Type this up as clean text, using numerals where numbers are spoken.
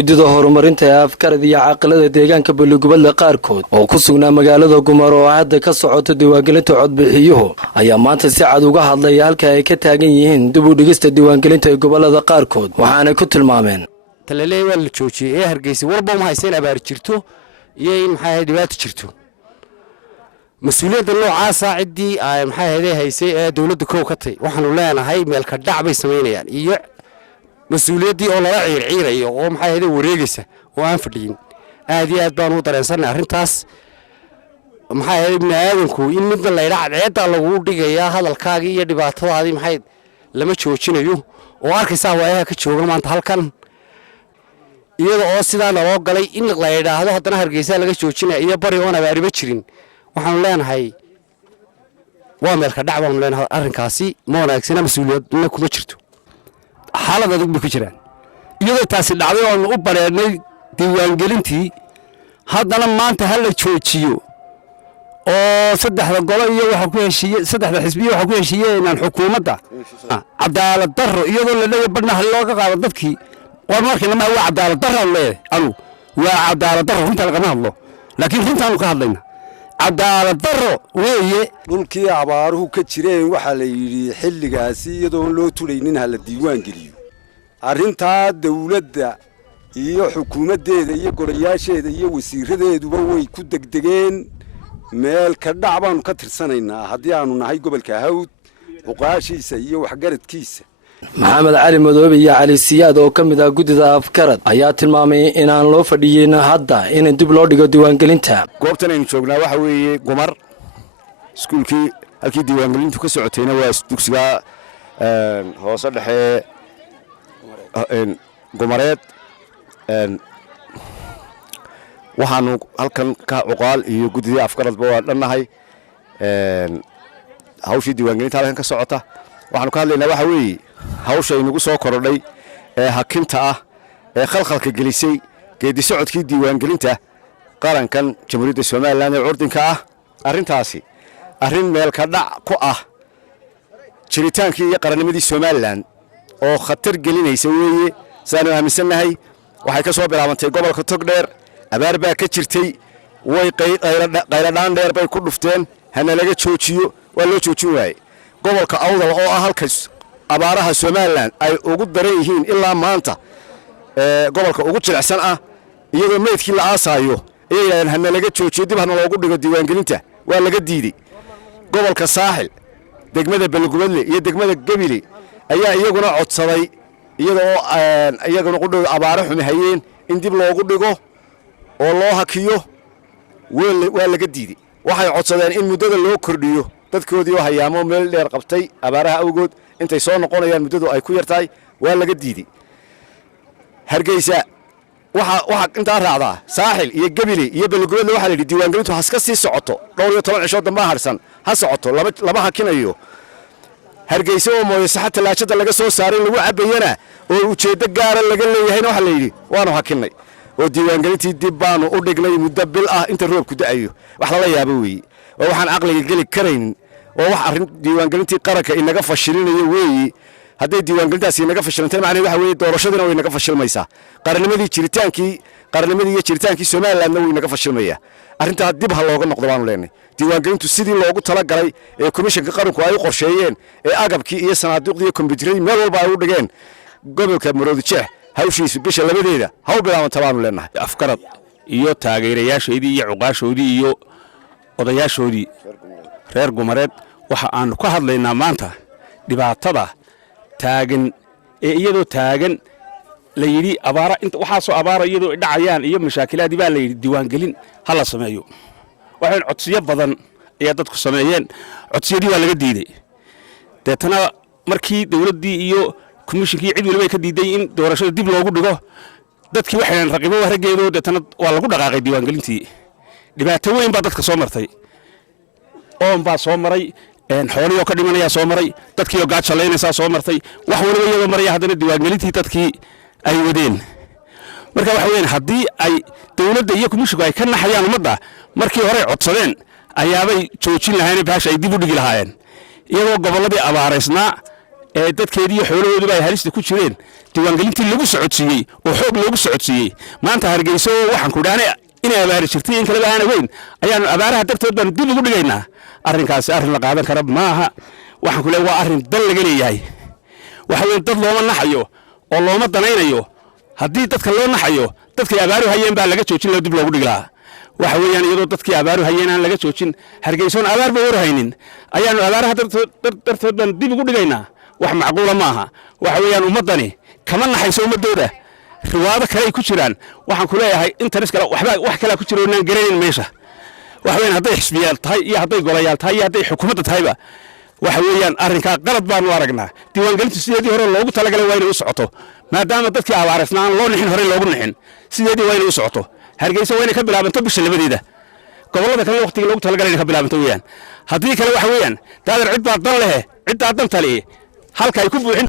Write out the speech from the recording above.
guddida horumarinta ee afkarad iyo caqilada deegaanka Balugubadle qaarkood oo ku sugnaa magaalada Gumar oo hadda ka socota diiwaangelinta codbixiyuhu ayaa maanta si cad uga hadlay halka ay ka taagan yihiin dib u dhigista diiwaangelinta ee gobolada qaarkood waxaana ku tilmaameen talaleey waa la joojiyay ee Hargeysa warba ma haysan abaar jirto iyo in maxay dhibaato jirto mas'uuliyadda noocaas cidii ay maxay haysay ee dawladda koow ka tay waxaanu leenahay meel ka dhac bay sameynayaan iyo مسؤوليتي أو لا عير أو محي هذا وريجسة وأنفدين هذه أدبان وطريقنا أرنتاس محي هذا من آدمكو إن مثل الله يرعد عيدا الله ودي يا هذا الكاغي يدبعته هذه محي لما تشوفينه يو وأركز هو إيه كتشوف ما أنت هالكن إذا أصلا أنا وقلي إن الله يرعد هذا هذا نهر جيسة لقى تشوفينه إذا بري وأنا بعرف بتشرين وحملان هاي وامر خدع واملان أرنكاسي ما ناقصنا مسؤوليات إنكم بتشرتوا حالة ذوق بكجران يوم تاسد عليهم أوبراني ديوانجلنتي هذا لما أنت هلا تشوتشيو أو صدق القضاء يو حكومة شيء صدق الحزبية وحكومة شيء إن الحكومة ده عدالة الضر يوم اللي يبرنا هاللوجا على ضفكي والمركز لما هو عدالة الضر ولا أنو وعدالة الضر هم تلقنا الله لكن هم تانو كهذينا عدالة الضر وهي dhulkii abaaruhu ka jireen waxa la yiri xilligaasi iyadoo loo tulaynin hal diiwaan geliyo arinta dawladda iyo xukuumadeeda iyo golayaasheeda iyo wasiiradeeduba way ku degdegeen meel ka dhacbaan ka tirsanaynaa hadii aanu nahay gobolka Hawd uqaashiisa iyo waxgaradkiisa maxamed cali madoobe iyo cali siyaad oo kamid ah guddida afkarad ayaa tilmaamay in aan loo fadhiyin hadda in dib loo dhigo diiwaangelinta goobtan aynu joognaa waxa weeye Gumar iskuulkii halkii diiwaangelintu ka socotayna waa dugsiga hoose dhexe Gumareed waxaanu halkan ka cuqaal iyo guddida afkaradba waa dhannahay hawshii diiwaangelinta halkan ka socota waxaanu ka hadlaynaa waxa weeye hawsha inagu soo korodhay ee hakinta ah ee khalkhalka gelisay geedi socodkii diiwaangelinta qarankan jamhuuriyadda Soomaaliland ee curdinka ah arrintaasi arrin meel ka dhac ku ah jiritaankii iyo qarannimadii Soomaaliland oo khatar gelinaysa weeye saanu aaminsanahay waxay ka soo bilaabantay gobolka Togdheer abaar baa ka jirtay way qayladaan dheer bay ku dhufteen hana laga joojiyo waa loo joojin waayay gobolka Awdal oo ah halkaas abaaraha Soomaaliland ay ugu daran yihiin ilaa maanta gobolka ugu jilicsan ah iyadoo meedkii la aasayo ayaan hana laga joojiyo dib hana loogu dhigo diiwaangelinta waa laga diiday gobolka Saaxil degmada Balugubadle iyo degmada Gabile ayaa iyaguna codsaday iyaguna u dhow abaaro xumi hayeen in dib loogu dhigo oo loo hakiyo waa laga diiday waxay codsadeen in muddada loo kordhiyo dadkoodii oo hayaamo meel dheer qabtay abaaraha awgood intay soo noqonayaan muddadu ay ku yartahay waa laga diiday Hargeysa waxa inta raacda Saaxil iyo Gabile iyo Balugubadle waxa la yiri diiwaangelintu haska sii socoto dhowr iyo 10 cisho dambe harsan ha socoto laba hakinayo Hargeysa oo mooyo saxad talaajada laga soo saaray lagu cabayana oo ujeedo gaar ah laga leeyahay waxa la yiri waanu hakinay oo diiwaangelintii dib baanu u dhignay muddo bil ah inta roobku da'ayo wax la yaabo weey oo waxaan aqliga gali karayn oo wax arrin diiwaangelintii qaranka inaga fashilinayo weey haddii diiwaangelintaasi inaga fashilantay macnaheedu waxa weey doorashaduna way inaga fashilmaysaa qarannimadii iyo jiritaankii Soomaaliland way inaga fashilmaya arrinta dib ha looga noqdo baanu leenahay diiwaangelintu sidii loogu tala galay ee komishanka qaranku ay u qorsheeyeen ee agabkii iyo sanaaduuqdii iyo kombiyuutarada meel walba ay u dhigeen gobolka Maroodijeex hawshiisu bisha labadeeda haw bilaabanta baanu leenahay afkarad iyo taageerayaashoodii iyo cuqaashoodii iyo odayaashoodii reer Gumareed waxa aan ka hadlaynaa maanta dhibaatada taagan ee iyadoo taagan la yiri abaara inta waxa soo abaara iyadoo dhacayaan iyo mashaakilaad baa la yiri diiwaangelin hala sameeyo waxaan codsiyo badan ayaa dadku sameeyeen codsiyadii waa laga diiday deetana markii dawladdii iyo komishinkii cid waliba ka diiday in doorashada dib loogu dhigo dadkii waxaan raqibo warageedo deetana waa lagu dhaqaaqay diiwaangelintii dhibaato weyn baa dadka soo martay oon baa soo maray xooliyo ka dhimanaya soo maray dadkii oo gaajaleynaysa soo martay wax waliba iyadoo maraya haddana diiwaangelintii dadkii ay wadeen marka waxa weyn hadii ay dawladda iyo komishigu ay ka naxayaan ummadda markii hore codsadeen ayaabay joojin lahayn baash ay dib u dhigi lahaayeen iyadoo gobolladii abaareysnaa ee dadkeedii iyo xoolahooduba ay halista ku jireen diiwaangelintii lagu socodsiiyey oo xoog loogu socodsiiyey maanta Hargeysa waxaan ku dhaanay inay abaar jirtay in kale aan weyn ayaan abaaraha dartood baan dib ugu dhigaynaa arrinkaasi arrin la qaadan kara maaha waxaan ku leeyahay waa arrin dal laga leeyahay waxa weyn dad looma naxayo oo looma danaynayo haddii dadka loo naxayo dadkii abaaru hayeen baa laga joojin loo dib loogu dhigi lahaa waxa weeyaan iyadoo dadkii abaaru hayeen aan laga joojin Hargeysa abaar ba warhaynin ayaanu abaaraha dartood baan dib ugu dhigaynaa wax macquul maaha waxa weeyaan ummadani kama naxayso ummadooda riwaado kale ay ku jiraan waxaan ku leeyahay interest kale wax kale ku jiro inaan garanayn meesha waxa weeyaan hadday xisbiyaal tahay iyo hadday golayaal tahay iyo hadday xukuumadda tahayba waxa weeyaan arrinka qalad baan u aragnaa diiwaangelintu sideedii hore loogu talagalay waa inay u socoto maadaama dadkii abaarasnaa aan loo nixin hore loogu nixin sideedii waa inay u socoto Hargeysa waa inay ka bilaabanto bisha labadeeda gobolada kale waqtiga loogu talagalay inay ka bilaabanto weeyaan haddii kale waxa weeyaan daadar cid baa dan leh cid dan tali halka ay ku buuxin